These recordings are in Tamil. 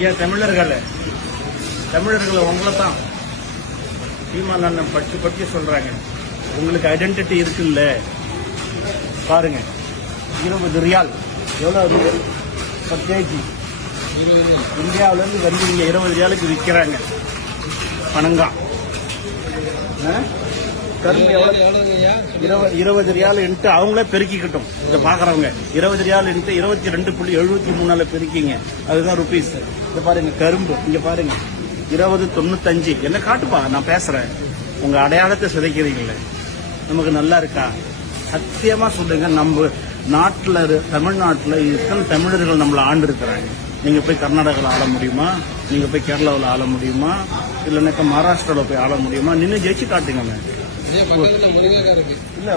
ஐயா தமிழர்களை உங்களை தான் சீமான் அண்ணன் பற்றி சொல்றாங்க. உங்களுக்கு ஐடென்டிட்டி இருக்குல்ல பாருங்க. 20 ரியால் எவ்வளவு per kg? இந்தியாவில இருந்து வந்து இங்க 20 ரியாலுக்கு விற்கிறாங்க. பனங்கா கரும்பு எவ்வளவு 20 ரியால் இன்ட்டு அவங்களே பெருக்கிக்கிட்டோம். இதை பாக்குறவங்க 20 ரியால் இன்ட்டு 22.73 பெருக்கிங்க. அதுதான் ருபீஸ். இதை பாருங்க கரும்பு இங்க பாருங்க 20.95. என்ன காட்டுப்பா நான் பேசுறேன். உங்க அடையாளத்தை சிதைக்கிறீங்களே நமக்கு நல்லா இருக்கா? சத்தியமா சொல்லுங்க. நம்ம நாட்டுல தமிழ்நாட்டுல இத்தனை தமிழர்கள் நம்மள ஆண்டு இருக்கிறாங்க. நீங்க போய் கர்நாடகாவில் ஆள முடியுமா? நீங்க போய் கேரளாவில் ஆள முடியுமா? இல்லைன்னாக்கா மகாராஷ்டிராவில் போய் ஆள முடியுமா? நின்று ஜெயிச்சு காட்டுங்க. இல்ல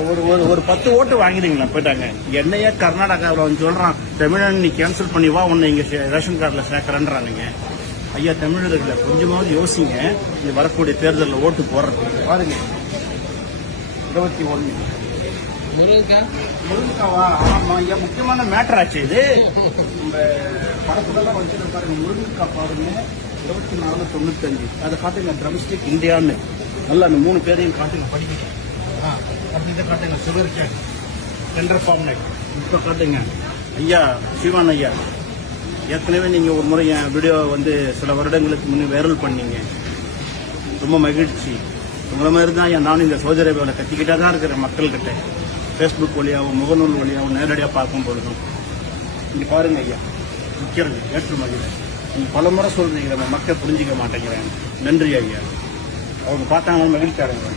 ஒரு 10 ஓட்டு வாங்கினீங்களா போயிட்டாங்க. என்னையே கர்நாடகாவில் வந்து சொல்றான் தமிழன் நீ கேன்சல் பண்ணி வா உன்னை இங்க ரேஷன் கார்டுல சேர்க்கறேன்றானுங்க. ஐயா தமிழர்களை கொஞ்சமாவது யோசிங்க. இது வரக்கூடிய தேர்தலில் ஓட்டு போடுறதுக்கு பாருங்க. 21 முருங்கைக்காவா? ஆமா ஐயா முக்கியமான மேட்டர் ஆச்சு இது. நம்ம படத்துலலாம் வச்சுட்டு பாருங்க. முருங்கைக்காய் பாருங்க 24.95. அதை காட்டுங்க. ட்ரம்ஸ்டிக் இந்தியான்னு நல்லா அந்த 3 பேரையும் காட்டுங்க. படிக்கிட்டேன் இதை காட்டுங்க. சுகர் கேக் டெண்டர் ஃபார்ம் இப்ப காட்டுங்க. ஐயா சிவான் ஐயா ஏற்கனவே நீங்க ஒரு முறை என் வீடியோ வந்து சில வருடங்களுக்கு முன்னே வைரல் பண்ணீங்க. ரொம்ப மகிழ்ச்சி. உங்களை மாதிரி தான் நானும் இந்த சவுதி அரேபியாவில் கத்திக்கிட்டே தான் இருக்கிறேன் மக்கள்கிட்ட. ஃபேஸ்புக் வழியாகவும் முகநூல் வழியாகவும் நேரடியாக பார்க்கும் பொழுதும் இங்க பாருங்க ஐயா விற்கிறேங்க ஏற்றுமதியில். நீங்க பல முறை சொல்றீங்க மக்கள் புரிஞ்சிக்க மாட்டேங்கிறாங்க. நன்றி ஐயா. அவங்க பார்த்தாங்க மகிழ்ச்சியாருங்க.